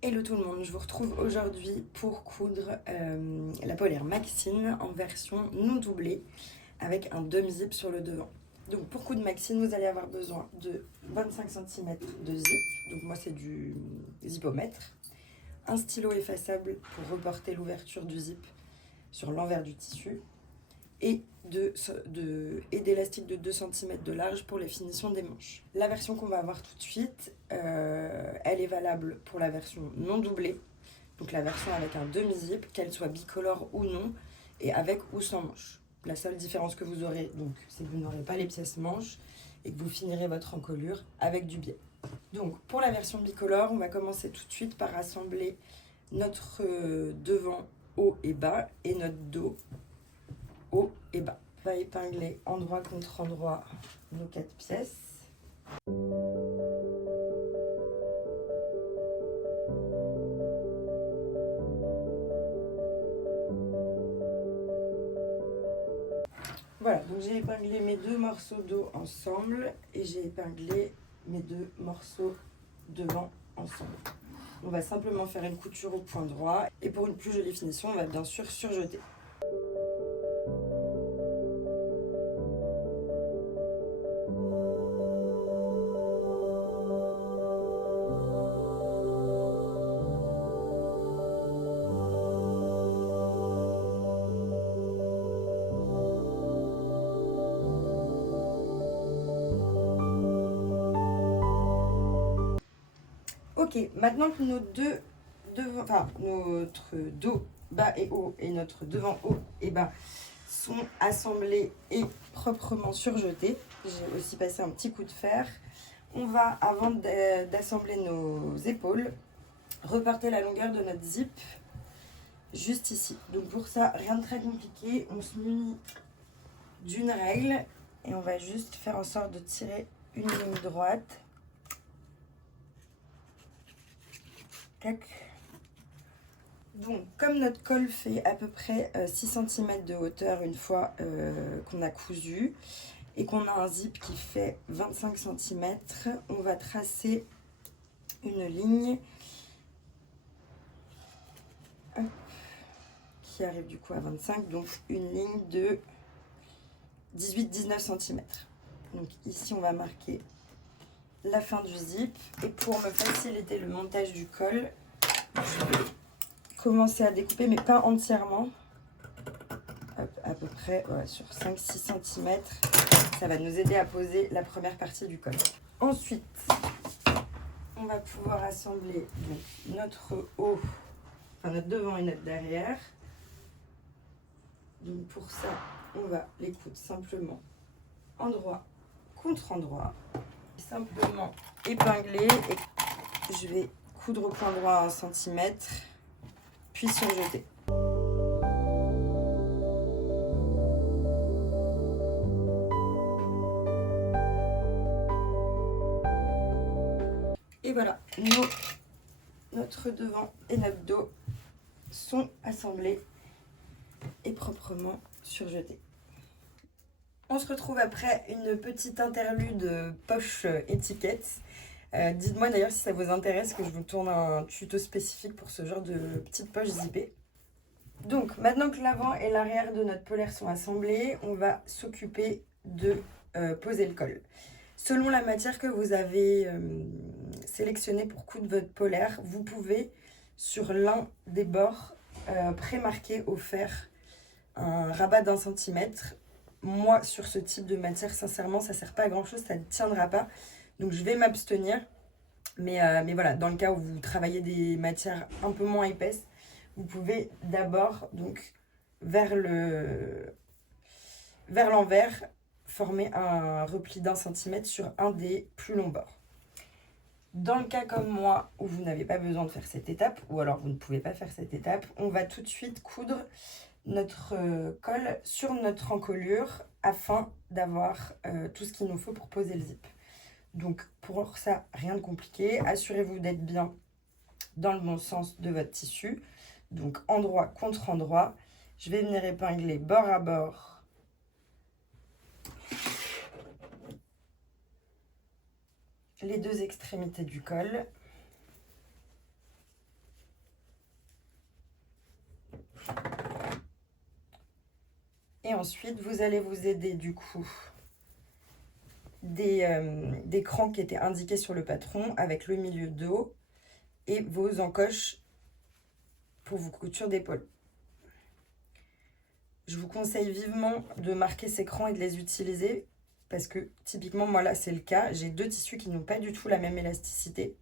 Hello tout le monde, je vous retrouve aujourd'hui pour coudre la polaire Maxine en version non doublée avec un demi-zip sur le devant. Donc pour coudre Maxine, vous allez avoir besoin de 25 cm de zip, donc moi c'est du zipomètre, un stylo effaçable pour reporter l'ouverture du zip sur l'envers du tissu et d'élastique de 2 cm de large pour les finitions des manches. La version qu'on va avoir tout de suite, elle est valable pour la version non doublée, donc la version avec un demi-zip, qu'elle soit bicolore ou non, et avec ou sans manche. La seule différence que vous aurez, donc, c'est que vous n'aurez pas les pièces manches et que vous finirez votre encolure avec du biais. Donc pour la version bicolore, on va commencer tout de suite par assembler notre devant haut et bas et notre dos haut et bas. On va épingler endroit contre endroit nos 4 pièces. Voilà, donc j'ai épinglé mes 2 morceaux d'eau ensemble et j'ai épinglé mes 2 morceaux devant ensemble. On va simplement faire une couture au point droit et pour une plus jolie finition, on va bien sûr surjeter. Ok, maintenant que notre dos bas et haut et notre devant haut et bas sont assemblés et proprement surjetés, j'ai aussi passé un petit coup de fer. On va, avant d'assembler nos épaules, reporter la longueur de notre zip juste ici. Donc pour ça, rien de très compliqué, on se munit d'une règle et on va juste faire en sorte de tirer une ligne droite. Tac. Donc, comme notre col fait à peu près 6 cm de hauteur une fois qu'on a cousu et qu'on a un zip qui fait 25 cm, on va tracer une ligne qui arrive du coup à 25, donc une ligne de 18-19 cm. Donc ici, on va marquer la fin du zip et pour me faciliter le montage du col, je vais commencer à découper, mais pas entièrement. Hop, à peu près sur 5-6 cm. Ça va nous aider à poser la première partie du col. Ensuite, on va pouvoir assembler donc, notre haut, enfin notre devant et notre derrière. Donc pour ça, on va les coudre simplement endroit contre endroit. Simplement épingler et je vais coudre au point droit à 1 cm, puis surjeter. Et voilà, notre devant et notre dos sont assemblés et proprement surjetés. On se retrouve après une petite interlude poche étiquette. Dites-moi d'ailleurs si ça vous intéresse que je vous tourne un tuto spécifique pour ce genre de petite poche zippée. Donc maintenant que l'avant et l'arrière de notre polaire sont assemblés, on va s'occuper de poser le col. Selon la matière que vous avez sélectionnée pour coudre votre polaire, vous pouvez sur l'un des bords pré-marquer au fer un rabat d'1 centimètre. Moi, sur ce type de matière, sincèrement, ça ne sert pas à grand chose, ça ne tiendra pas. Donc je vais m'abstenir. Mais voilà, dans le cas où vous travaillez des matières un peu moins épaisses, vous pouvez d'abord, donc, vers l'envers, former un repli d'1 centimètre sur un des plus longs bords. Dans le cas comme moi, où vous n'avez pas besoin de faire cette étape, ou alors vous ne pouvez pas faire cette étape, on va tout de suite coudre notre col sur notre encolure afin d'avoir tout ce qu'il nous faut pour poser le zip. Donc pour ça, rien de compliqué, assurez-vous d'être bien dans le bon sens de votre tissu. Donc endroit contre endroit, je vais venir épingler bord à bord les 2 extrémités du col. Et ensuite, vous allez vous aider du coup des crans qui étaient indiqués sur le patron avec le milieu de dos et vos encoches pour vos coutures d'épaule. Je vous conseille vivement de marquer ces crans et de les utiliser parce que typiquement moi là c'est le cas, j'ai 2 tissus qui n'ont pas du tout la même élasticité.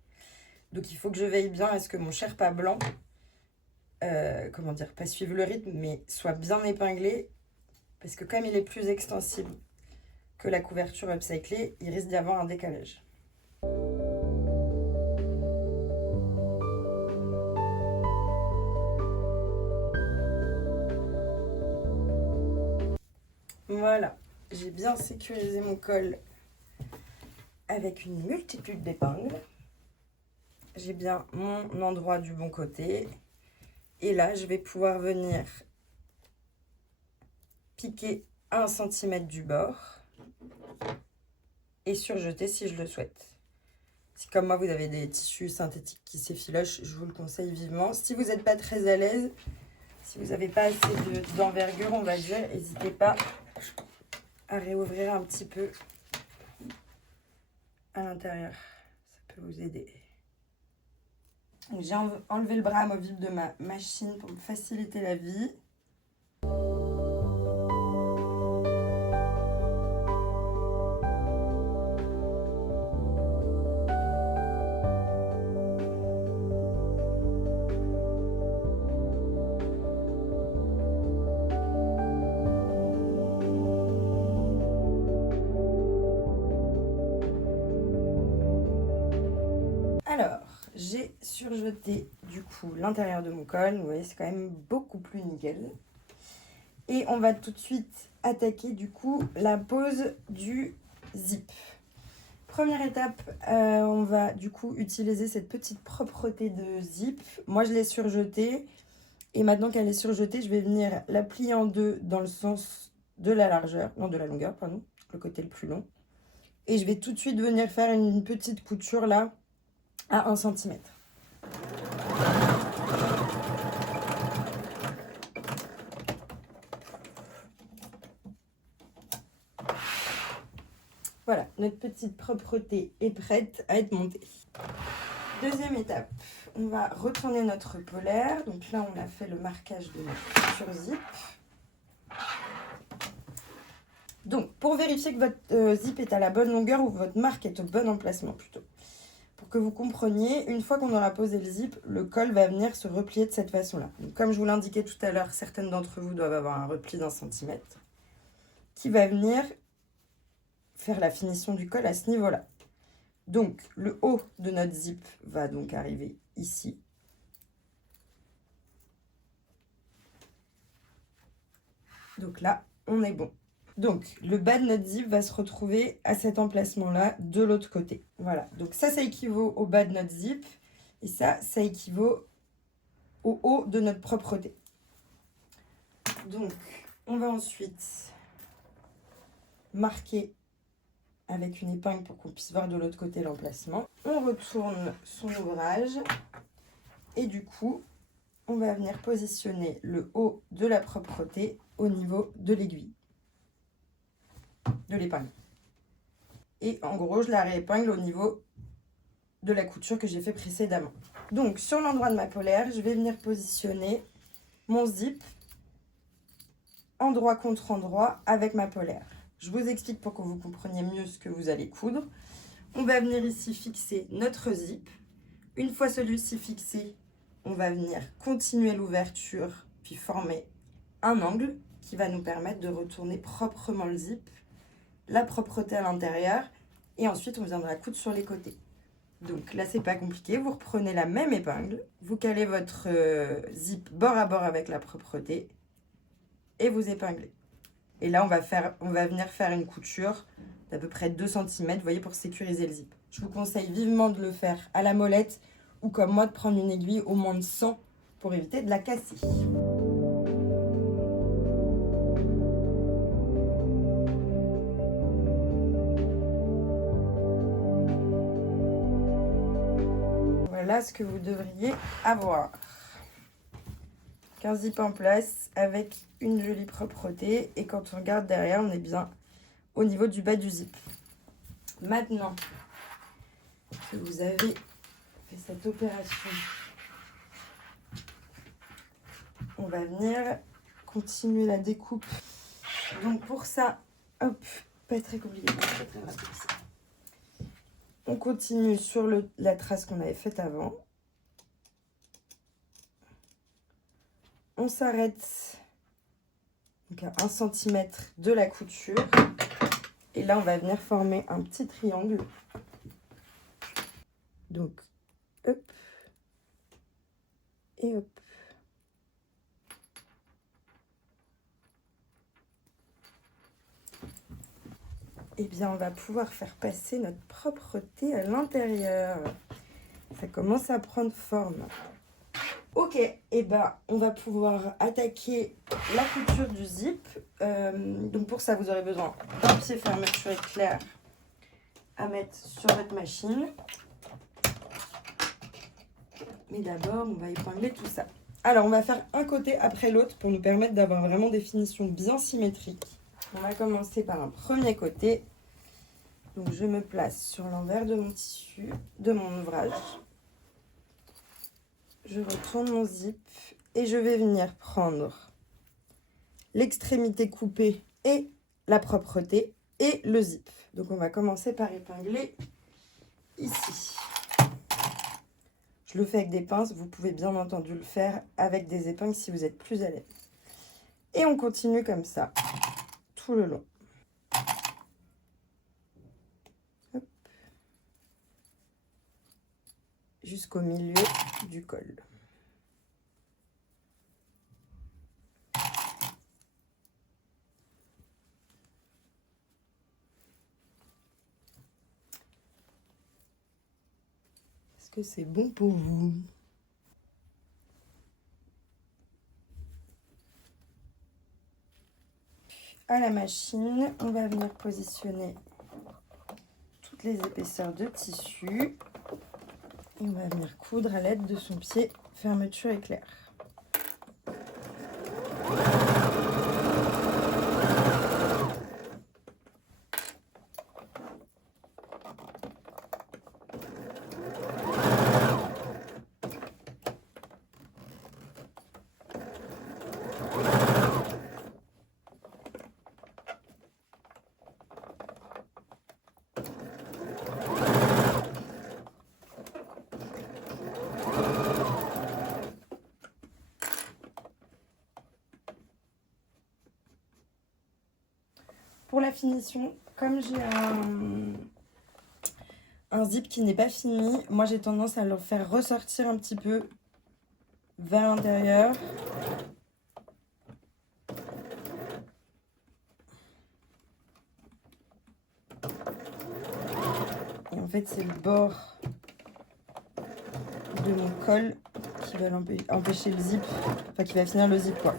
Donc il faut que je veille bien à ce que mon sherpa blanc, pas suivre le rythme mais soit bien épinglé parce que comme il est plus extensible que la couverture upcyclée, il risque d'y avoir un décalage. Voilà, j'ai bien sécurisé mon col avec une multitude d'épingles. J'ai bien mon endroit du bon côté. Et là, je vais pouvoir venir piquer 1 cm du bord et surjeter si je le souhaite. Si comme moi, vous avez des tissus synthétiques qui s'effilochent, je vous le conseille vivement. Si vous n'êtes pas très à l'aise, si vous n'avez pas assez d'envergure, on va dire, n'hésitez pas à réouvrir un petit peu à l'intérieur. Ça peut vous aider. J'ai enlevé le bras amovible de ma machine pour me faciliter la vie. Alors, j'ai surjeté du coup l'intérieur de mon col. Vous voyez, c'est quand même beaucoup plus nickel. Et on va tout de suite attaquer du coup la pose du zip. Première étape, on va du coup utiliser cette petite propreté de zip. Moi, je l'ai surjetée. Et maintenant qu'elle est surjetée, je vais venir la plier en deux dans le sens de la largeur, non de la longueur, pardon, le côté le plus long. Et je vais tout de suite venir faire une petite couture là à 1 cm. Voilà, notre petite propreté est prête à être montée. Deuxième étape, on va retourner notre polaire. Donc là, on a fait le marquage de notre couture zip. Donc, pour vérifier que votre zip est à la bonne longueur ou votre marque est au bon emplacement plutôt. Pour que vous compreniez, une fois qu'on aura posé le zip, le col va venir se replier de cette façon-là. Donc, comme je vous l'indiquais tout à l'heure, certaines d'entre vous doivent avoir un repli d'1 cm qui va venir faire la finition du col à ce niveau-là. Donc, le haut de notre zip va donc arriver ici. Donc là, on est bon. Donc, le bas de notre zip va se retrouver à cet emplacement-là de l'autre côté. Voilà, donc ça équivaut au bas de notre zip. Et ça équivaut au haut de notre propreté. Donc, on va ensuite marquer avec une épingle pour qu'on puisse voir de l'autre côté l'emplacement. On retourne son ouvrage et du coup, on va venir positionner le haut de la propreté au niveau de l'aiguille, de l'épingle. Et en gros, je la réépingle au niveau de la couture que j'ai fait précédemment. Donc, sur l'endroit de ma polaire, je vais venir positionner mon zip endroit contre endroit avec ma polaire. Je vous explique pour que vous compreniez mieux ce que vous allez coudre. On va venir ici fixer notre zip. Une fois celui-ci fixé, on va venir continuer l'ouverture, puis former un angle qui va nous permettre de retourner proprement le zip, la propreté à l'intérieur, et ensuite on viendra coudre sur les côtés. Donc là, c'est pas compliqué, vous reprenez la même épingle, vous calez votre zip bord à bord avec la propreté, et vous épinglez. Et là, on va venir faire une couture d'à peu près 2 cm, vous voyez, pour sécuriser le zip. Je vous conseille vivement de le faire à la molette ou comme moi, de prendre une aiguille au moins de 100 pour éviter de la casser. Voilà ce que vous devriez avoir. qu'un zip en place avec une jolie propreté. Et quand on regarde derrière, on est bien au niveau du bas du zip. Maintenant que vous avez fait cette opération, on va venir continuer la découpe. Donc pour ça, hop, pas très compliqué, pas très rapide. On continue sur la trace qu'on avait faite avant. On s'arrête donc à 1 cm de la couture. Et là, on va venir former un petit triangle. Donc, hop, et hop. Et bien, on va pouvoir faire passer notre propreté à l'intérieur. Ça commence à prendre forme. Ok, et ben on va pouvoir attaquer la couture du zip. Donc pour ça, vous aurez besoin d'un pied fermeture éclair à mettre sur votre machine. Mais d'abord, on va épingler tout ça. Alors, on va faire un côté après l'autre pour nous permettre d'avoir vraiment des finitions bien symétriques. On va commencer par un premier côté. Donc, je me place sur l'envers de mon tissu, de mon ouvrage. Je retourne mon zip et je vais venir prendre l'extrémité coupée et la propreté et le zip. Donc, on va commencer par épingler ici. Je le fais avec des pinces, vous pouvez bien entendu le faire avec des épingles si vous êtes plus à l'aise. Et on continue comme ça, tout le long. Hop. Jusqu'au milieu du col. Est-ce que c'est bon pour vous ? À la machine, on va venir positionner toutes les épaisseurs de tissu. Et on va venir coudre à l'aide de son pied fermeture éclair. Pour la finition, comme j'ai un zip qui n'est pas fini, moi j'ai tendance à le faire ressortir un petit peu vers l'intérieur. Et en fait, c'est le bord de mon col qui va empêcher le zip, enfin qui va finir le zip quoi.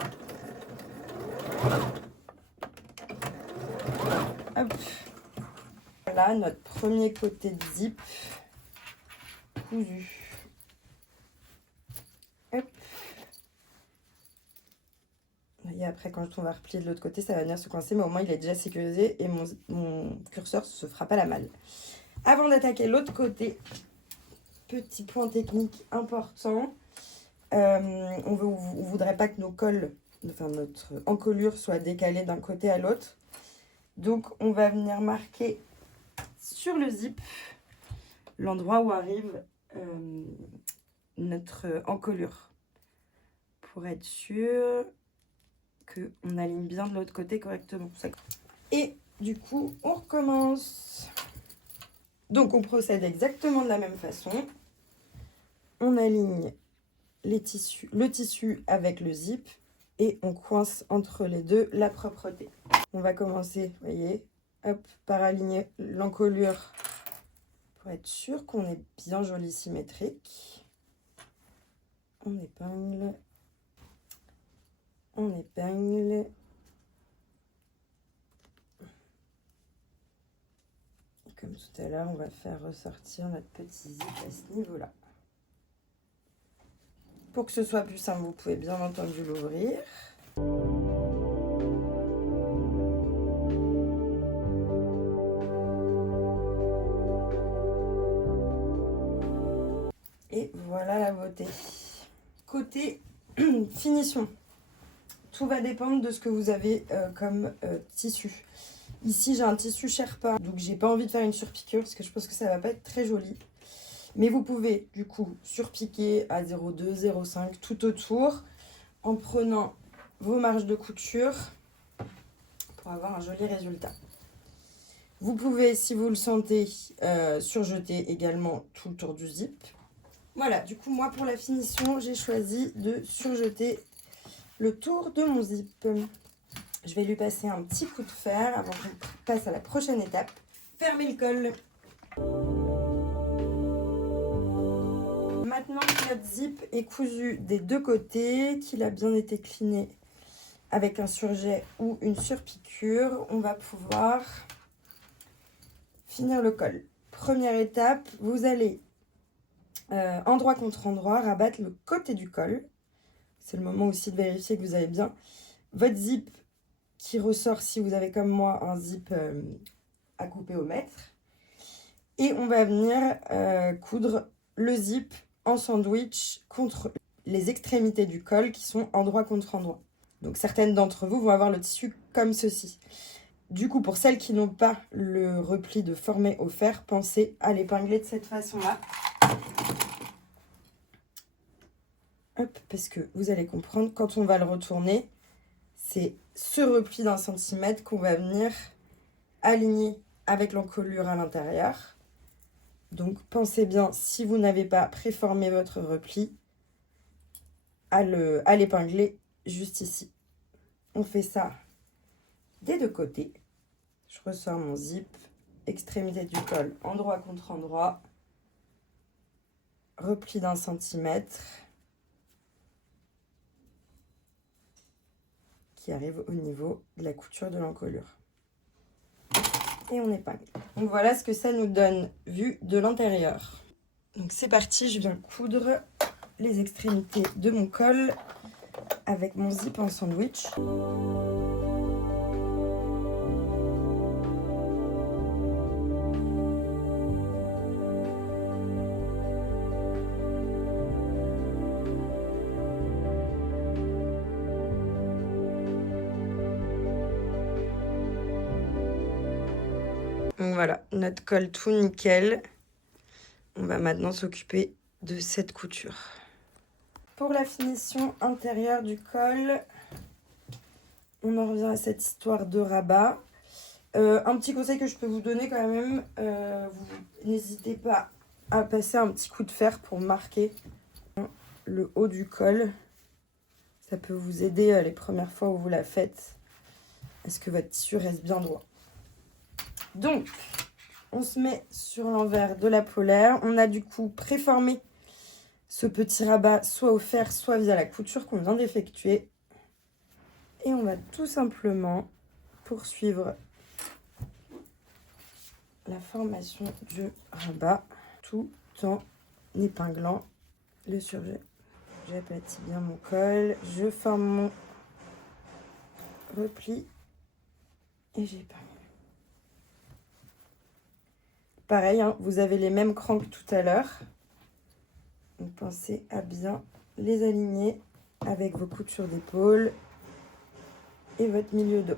Hop. Voilà notre premier côté de zip cousu. Hop. Et après, quand on va replier de l'autre côté, ça va venir se coincer, mais au moins il est déjà sécurisé et mon curseur ne se fera pas la malle. Avant d'attaquer l'autre côté, petit point technique important, on ne voudrait pas que nos cols, enfin notre encolure soit décalée d'un côté à l'autre. Donc on va venir marquer sur le zip l'endroit où arrive notre encolure pour être sûr qu'on aligne bien de l'autre côté correctement. Et du coup, on recommence. Donc on procède exactement de la même façon. On aligne le tissu avec le zip et on coince entre les deux la propreté. On va commencer, vous voyez, hop, par aligner l'encolure pour être sûr qu'on est bien joli symétrique. On épingle. On épingle. Et comme tout à l'heure, on va faire ressortir notre petit zip à ce niveau-là. Pour que ce soit plus simple, vous pouvez bien entendu l'ouvrir. Et voilà la beauté. Côté finition, tout va dépendre de ce que vous avez comme tissu. Ici, j'ai un tissu Sherpa, donc j'ai pas envie de faire une surpiqûre parce que je pense que ça va pas être très joli. Mais vous pouvez du coup surpiquer à 0,2, 0,5 tout autour en prenant vos marges de couture pour avoir un joli résultat. Vous pouvez, si vous le sentez, surjeter également tout le tour du zip. Voilà, du coup, moi, pour la finition, j'ai choisi de surjeter le tour de mon zip. Je vais lui passer un petit coup de fer avant qu'on passe à la prochaine étape. Fermer le col. Maintenant que notre zip est cousu des deux côtés, qu'il a bien été cliné avec un surjet ou une surpiqûre, on va pouvoir finir le col. Première étape, vous allez endroit contre endroit rabattre le côté du col. C'est le moment aussi de vérifier que vous avez bien votre zip qui ressort si vous avez comme moi un zip à couper au mètre. Et on va venir coudre le zip en sandwich contre les extrémités du col qui sont endroit contre endroit. Donc certaines d'entre vous vont avoir le tissu comme ceci. Du coup, pour celles qui n'ont pas le repli de former au fer, pensez à l'épingler de cette façon-là. Hop, parce que vous allez comprendre, quand on va le retourner, c'est ce repli d'1 centimètre qu'on va venir aligner avec l'encolure à l'intérieur. Donc, pensez bien, si vous n'avez pas préformé votre repli, à l'épingler juste ici. On fait ça des deux côtés. Je ressors mon zip, extrémité du col, endroit contre endroit, repli d'1 centimètre qui arrive au niveau de la couture de l'encolure. Et on épingle. Donc voilà ce que ça nous donne vu de l'intérieur. Donc c'est parti, je viens coudre les extrémités de mon col avec mon zip en sandwich. Donc voilà, notre col tout nickel. On va maintenant s'occuper de cette couture. Pour la finition intérieure du col, on en revient à cette histoire de rabat. Un petit conseil que je peux vous donner quand même, vous n'hésitez pas à passer un petit coup de fer pour marquer le haut du col. Ça peut vous aider les premières fois où vous la faites, à ce que votre tissu reste bien droit. Donc, on se met sur l'envers de la polaire. On a du coup préformé ce petit rabat soit au fer, soit via la couture qu'on vient d'effectuer. Et on va tout simplement poursuivre la formation du rabat tout en épinglant le surjet. J'aplatis bien mon col, je forme mon repli et j'épingle. Pareil, hein, vous avez les mêmes crans que tout à l'heure. Donc pensez à bien les aligner avec vos coutures d'épaule et votre milieu dos.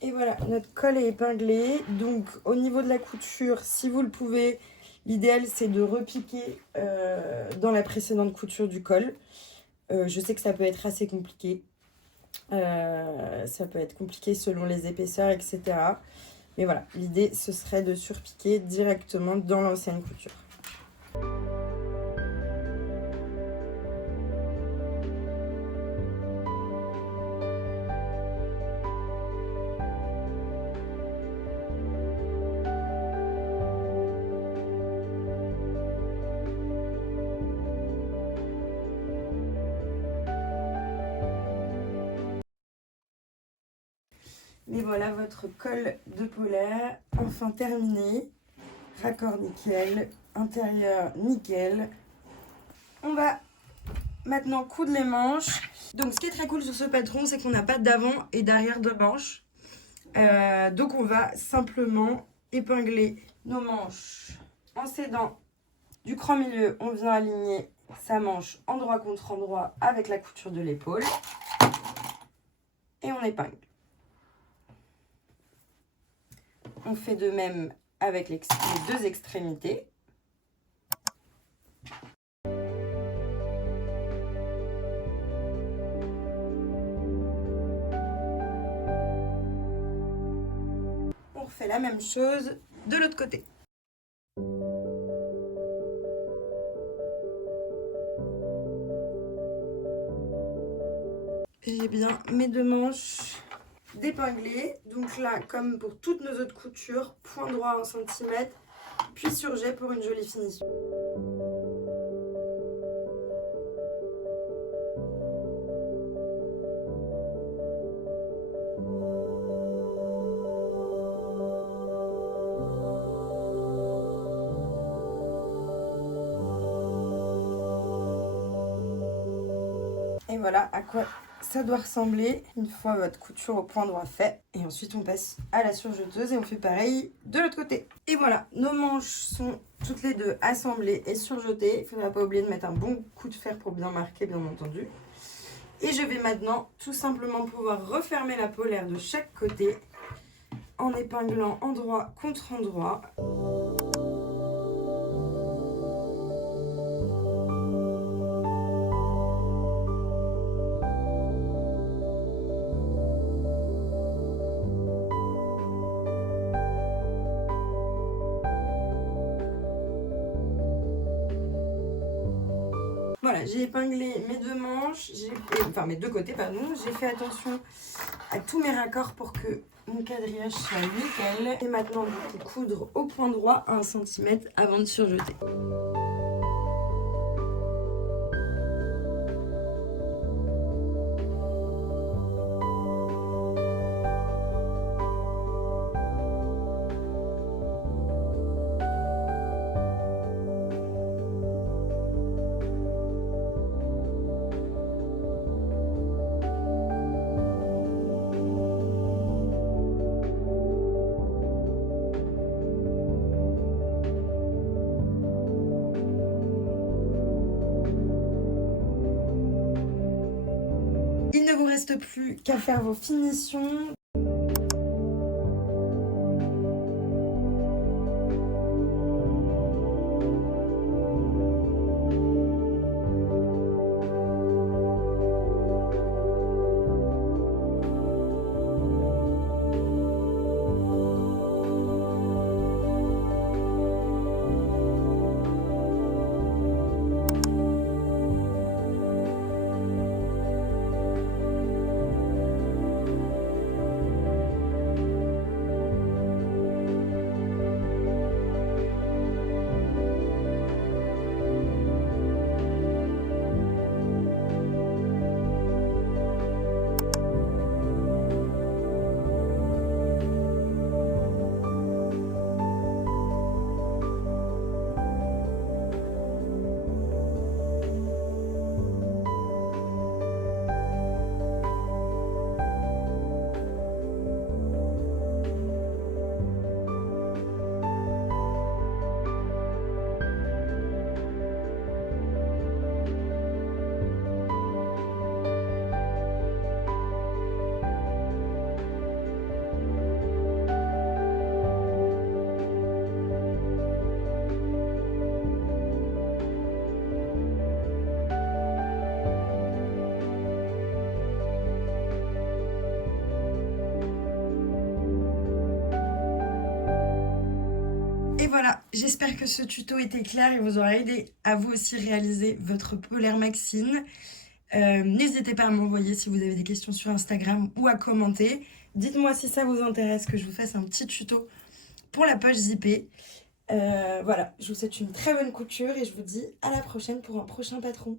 Et voilà, notre col est épinglé. Donc, au niveau de la couture, si vous le pouvez, l'idéal, c'est de repiquer dans la précédente couture du col. Je sais que ça peut être assez compliqué. Ça peut être compliqué selon les épaisseurs, etc. Mais voilà, l'idée, ce serait de surpiquer directement dans l'ancienne couture. Mais voilà votre col de polaire, enfin terminé. Raccord nickel, intérieur nickel. On va maintenant coudre les manches. Donc ce qui est très cool sur ce patron, c'est qu'on n'a pas d'avant et d'arrière de manches. Donc on va simplement épingler nos manches en s'aidant du cran milieu. On vient aligner sa manche endroit contre endroit avec la couture de l'épaule. Et on épingle. On fait de même avec les deux extrémités. On refait la même chose de l'autre côté. J'ai bien mes deux manches d'épingler. Donc là, comme pour toutes nos autres coutures, point droit 1 cm, puis surjet pour une jolie finition. Et voilà à quoi ça doit ressembler une fois votre couture au point droit fait. Et ensuite on passe à la surjeteuse et on fait pareil de l'autre côté. Et voilà, nos manches sont toutes les deux assemblées et surjetées. Il ne faudra pas oublier de mettre un bon coup de fer pour bien marquer, bien entendu. Et je vais maintenant tout simplement pouvoir refermer la polaire de chaque côté en épinglant endroit contre endroit. Voilà, j'ai épinglé mes deux manches, enfin mes deux côtés, pardon. J'ai fait attention à tous mes raccords pour que mon quadrillage soit nickel. Et maintenant, du coup, coudre au point droit à 1 cm avant de surjeter. Il ne vous reste plus qu'à faire vos finitions. Et voilà, j'espère que ce tuto était clair et vous aura aidé à vous aussi réaliser votre polaire Maxine. N'hésitez pas à m'envoyer si vous avez des questions sur Instagram ou à commenter. Dites-moi si ça vous intéresse que je vous fasse un petit tuto pour la poche zippée. Voilà, je vous souhaite une très bonne couture et je vous dis à la prochaine pour un prochain patron.